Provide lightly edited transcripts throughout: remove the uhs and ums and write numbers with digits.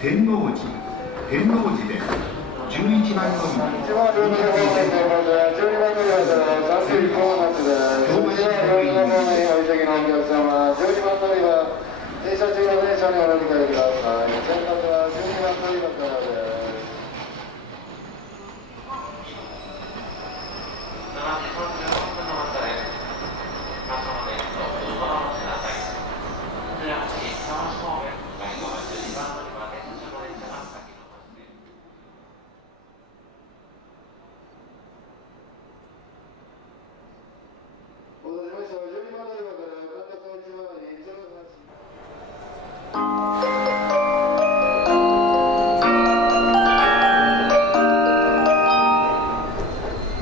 天王寺です11番乗り場1番乗り場12番乗り場から31号発です。1番乗り場方面お急ぎのお客様、12番乗り場停車中の電車にお乗り換えください。先発は12番乗り場からです。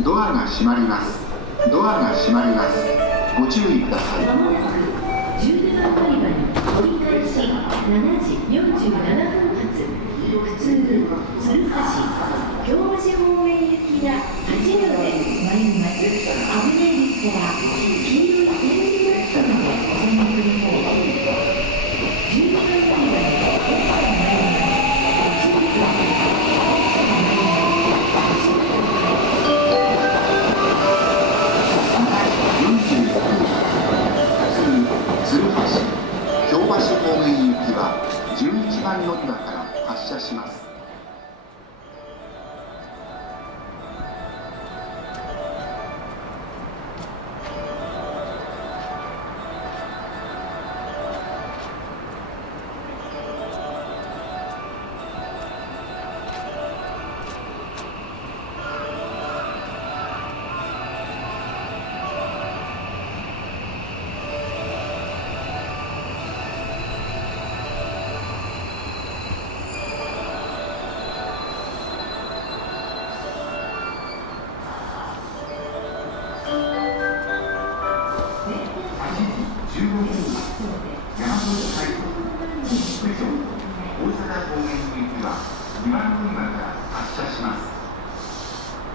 ドアが閉まります。ドアが閉まります。ご注意ください。まもなく17番乗り場に折り返し7時47分発普通鶴橋京橋方面行きが8両で参ります。危ないですから黄色い点字ブラックまでお下がりください。12番乗り場に列車が参ります。ご注意ください。鶴橋京橋方面行きは11番乗り場から発車します。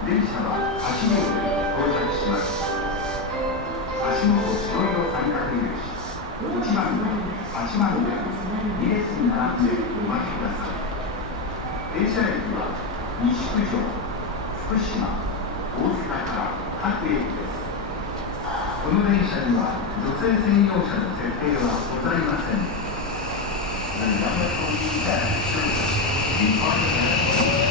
電車は8両で到着します。足元白色三角印1番で8番で2列に並んでお待ちください。停車駅は西九条、福島、大阪から各駅です。この電車には女性専用車の設定はございません。The number for you service departed4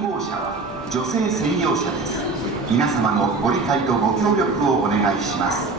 号車は女性専用車です。皆様のご理解とご協力をお願いします。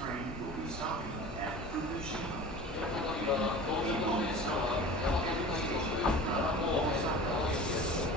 train will be stopping at Fukushima. 東京の電車は山手線の7号線、長野駅です。